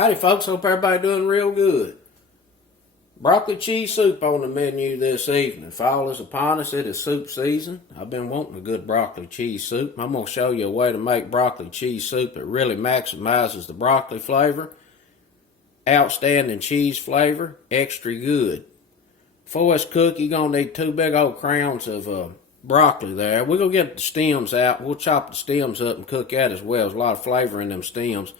Howdy folks, hope everybody doing real good. Broccoli cheese soup on the menu this evening. Fall is upon us, it is soup season. I've been wanting a good broccoli cheese soup. I'm going to show you a way to make broccoli cheese soup that really maximizes the broccoli flavor. Outstanding cheese flavor, extra good. Before it's cooked, you're going to need 2 big old crowns of broccoli there. We're going to get the stems out. We'll chop the stems up and cook that as well. There's a lot of flavor in them stems.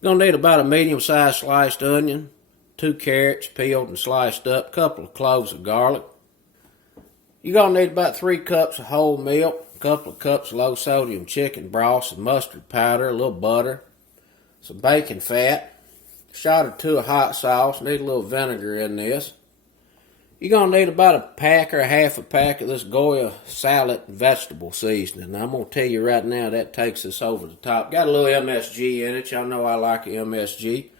You're going to need about a medium-sized sliced onion, 2 carrots peeled and sliced up, a couple of cloves of garlic. You're going to need about 3 cups of whole milk, a couple of cups of low-sodium chicken broth, some mustard powder, a little butter, some bacon fat, a shot or 2 of hot sauce. Need a little vinegar in this. You're going to need about a pack or a half a pack of this Goya salad and vegetable seasoning. Now, I'm going to tell you right now that takes us over the top. Got a little MSG in it. Y'all know I like MSG.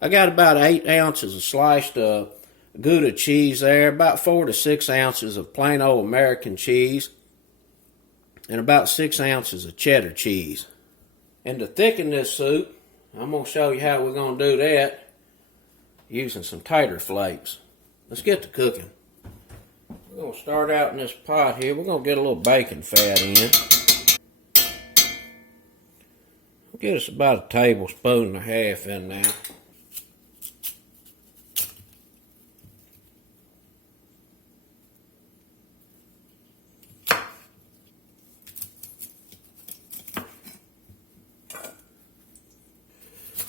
I got about 8 ounces of sliced Gouda cheese there, about 4 to 6 ounces of plain old American cheese, and about 6 ounces of cheddar cheese. And to thicken this soup, I'm going to show you how we're going to do that using some tater flakes. Let's get to cooking. We're going to start out in this pot here. We're going to get a little bacon fat in. We'll get us about a tablespoon and a half in now.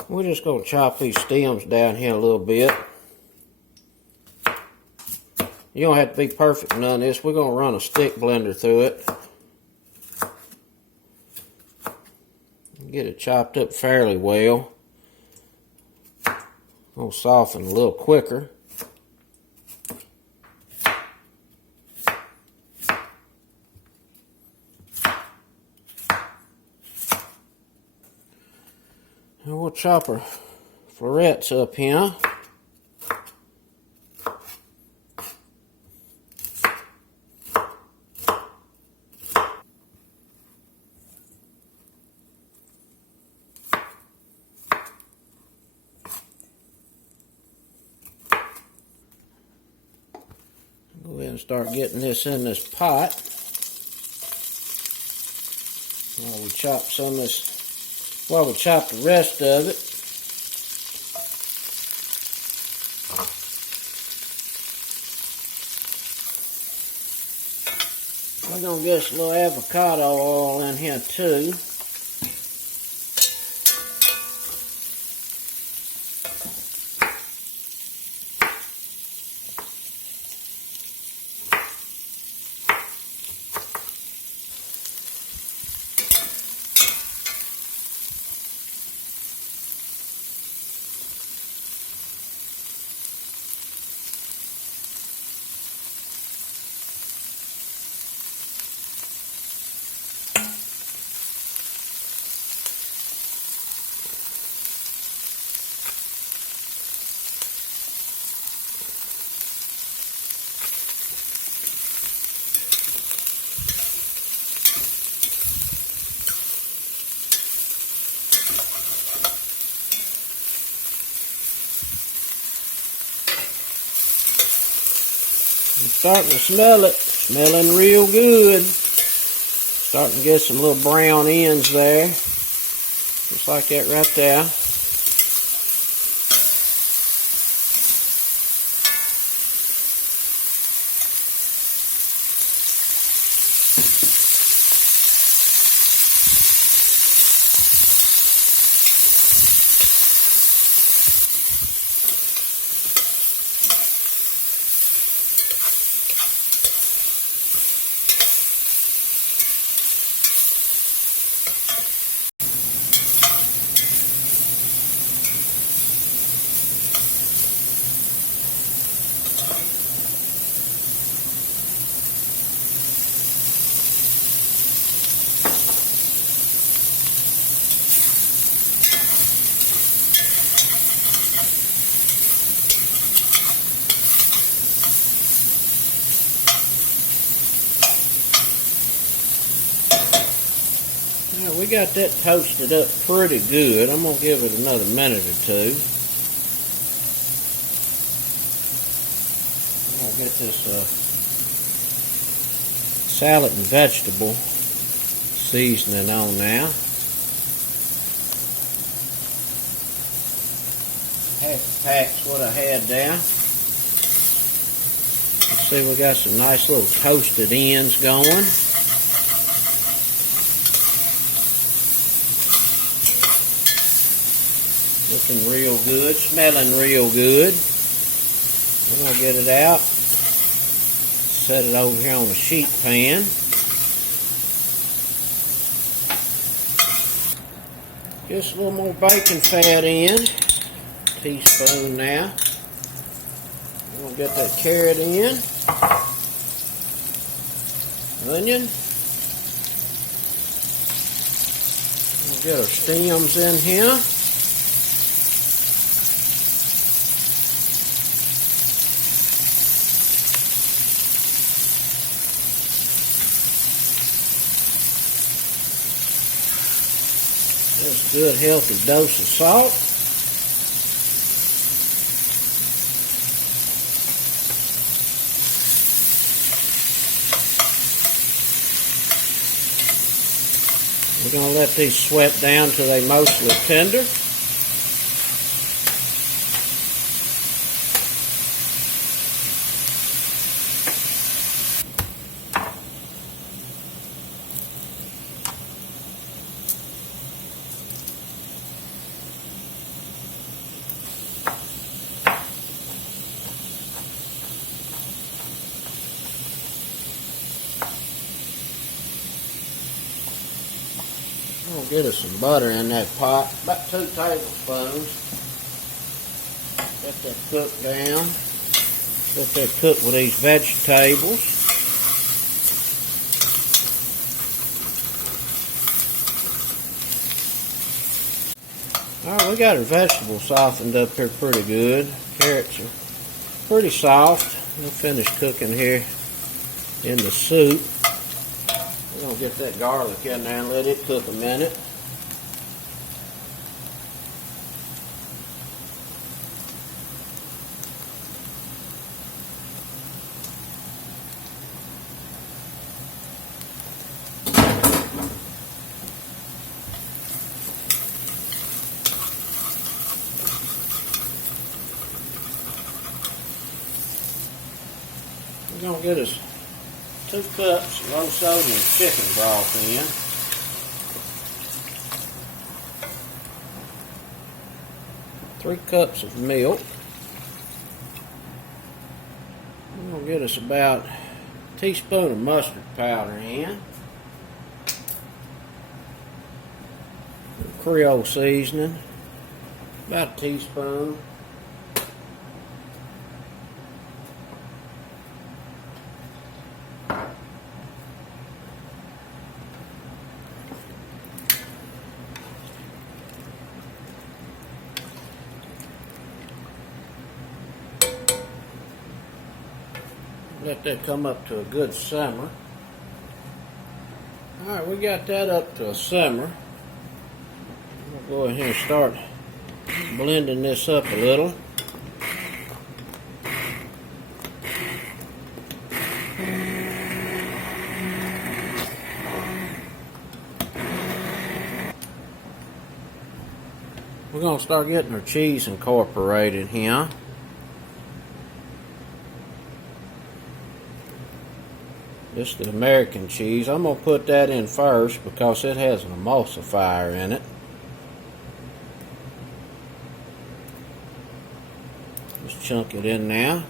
We're just going to chop these stems down here a little bit. You don't have to be perfect in none of this. We're going to run a stick blender through it. Get it chopped up fairly well. Going to soften a little quicker. And we'll chop our florets up here. Go ahead and start getting this in this pot. While we chop some of this, while we chop the rest of it. We're going to get us a little avocado oil in here too. I'm starting to smell it. Smelling real good. Starting to get some little brown ends there. Just like that right there. We got that toasted up pretty good. I'm going to give it another minute or two. I'm going to get this salad and vegetable seasoning on now. Half the pack's what I had there. Let's see, we got some nice little toasted ends going. Looking real good, smelling real good. We're going to get it out. Set it over here on a sheet pan. Just a little more bacon fat in. Teaspoon now. We're going to get that carrot in. Onion. We'll get our stems in here. Just a good healthy dose of salt. We're going to let these sweat down till they're mostly tender. We'll get us some butter in that pot, about 2 tablespoons. Let that cook down. Let that cook with these vegetables. Alright, we got our vegetables softened up here pretty good. Carrots are pretty soft. We'll finish cooking here in the soup. We're going to get that garlic in there and let it cook a minute. We're going to get us 2 cups of low sodium chicken broth in. Three cups of milk. We're going to get us about a teaspoon of mustard powder in. Creole seasoning, about a teaspoon. Let that come up to a good simmer. Alright, we got that up to a simmer. We'll go ahead and start blending this up a little. We're going to start getting our cheese incorporated here. This is the American cheese. I'm going to put that in first because it has an emulsifier in it. Just chunk it in now.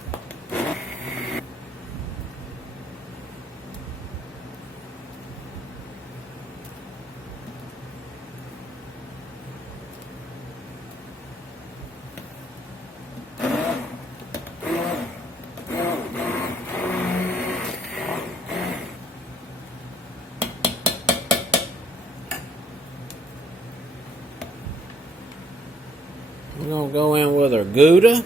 We're going to go in with our Gouda.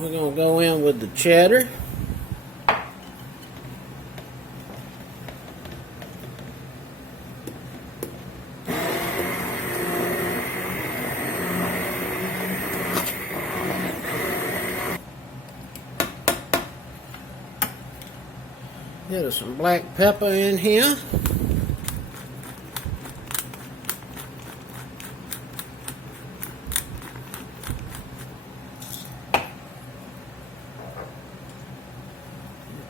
We're going to go in with the cheddar. Get some black pepper in here.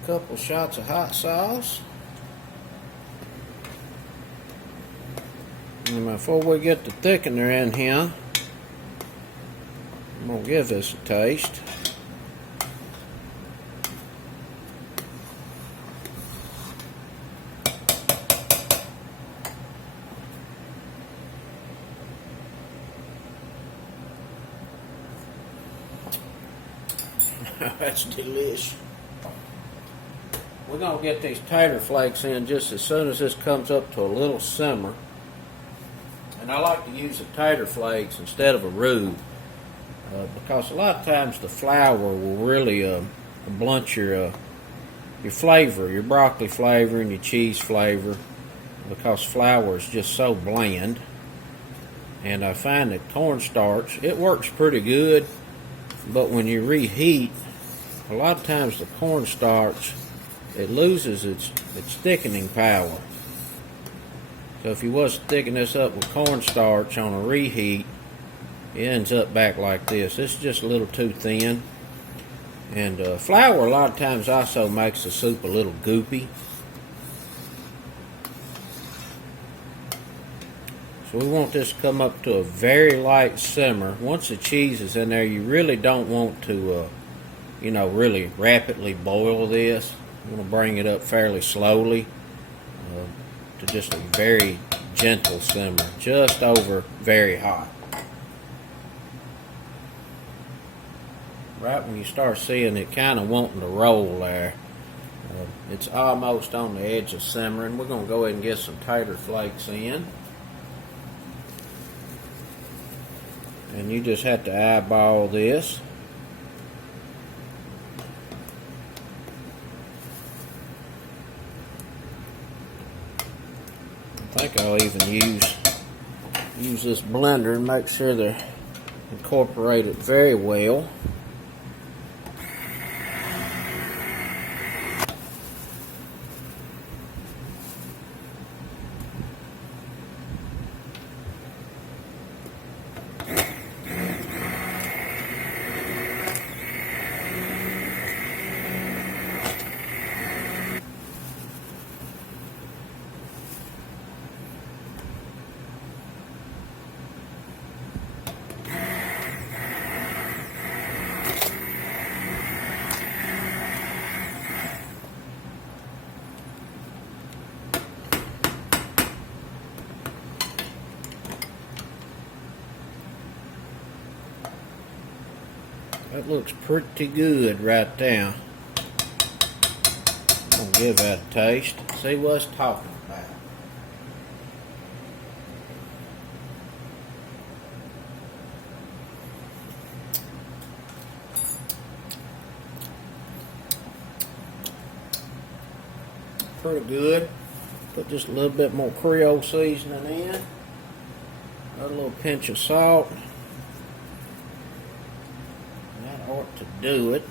A couple shots of hot sauce. And before we get the thickener in here, I'm going to give this a taste. That's delish. We're going to get these tater flakes in just as soon as this comes up to a little simmer. And I like to use the tater flakes instead of a roux because a lot of times the flour will really blunt your flavor, your broccoli flavor and your cheese flavor, because flour is just so bland. And I find that cornstarch, it works pretty good, but when you reheat, a lot of times the cornstarch, it loses its thickening power. So if you was to thicken this up with cornstarch on a reheat, it ends up back like this. It's just a little too thin. And flour a lot of times also makes the soup a little goopy. So we want this to come up to a very light simmer. Once the cheese is in there, you really don't want to really rapidly boil this. You want to bring it up fairly slowly to just a very gentle simmer, just over very hot. Right when you start seeing it kind of wanting to roll there, it's almost on the edge of simmering. We're going to go ahead and get some tater flakes in. And you just have to eyeball this. I think I'll even use this blender and make sure they're incorporated very well. That looks pretty good right there. I'm going to give that a taste. See what it's talking about. Pretty good. Put just a little bit more Creole seasoning in. A little pinch of salt. Ought to do it.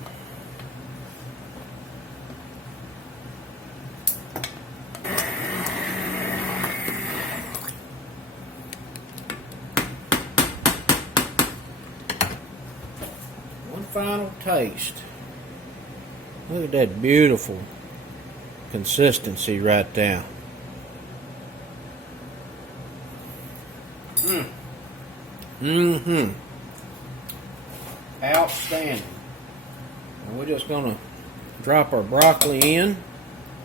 One final taste. Look at that beautiful consistency right there. Outstanding. And we're just going to drop our broccoli in.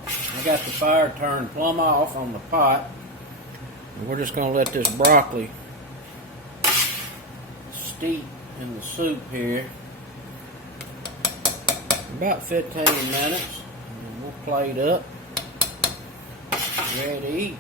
I got the fire turned plumb off on the pot. And we're just going to let this broccoli steep in the soup here about 15 minutes. And we'll plate up. Ready to eat.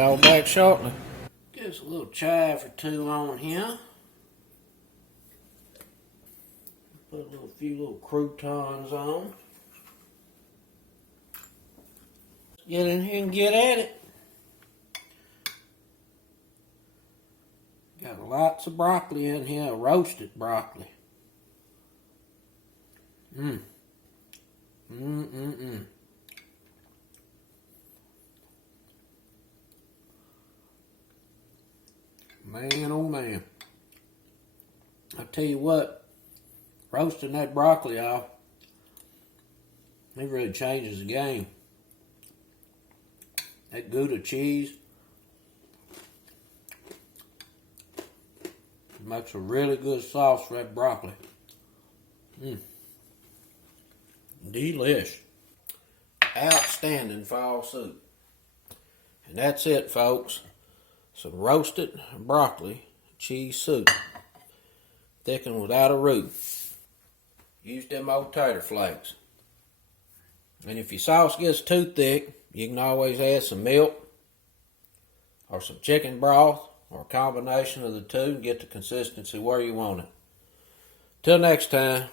y'all back shortly. Just a little chive or two on here. Put a few little croutons on. Get in here and get at it. Got lots of broccoli in here, roasted broccoli. Man, oh man. I tell you what, roasting that broccoli off, it really changes the game. That Gouda cheese makes a really good sauce for that broccoli. Delish. Outstanding fall soup. And that's it, folks. Some roasted broccoli cheese soup. Thickened without a roux. Use them old tater flakes. And if your sauce gets too thick, you can always add some milk or some chicken broth or a combination of the two and get the consistency where you want it. Till next time.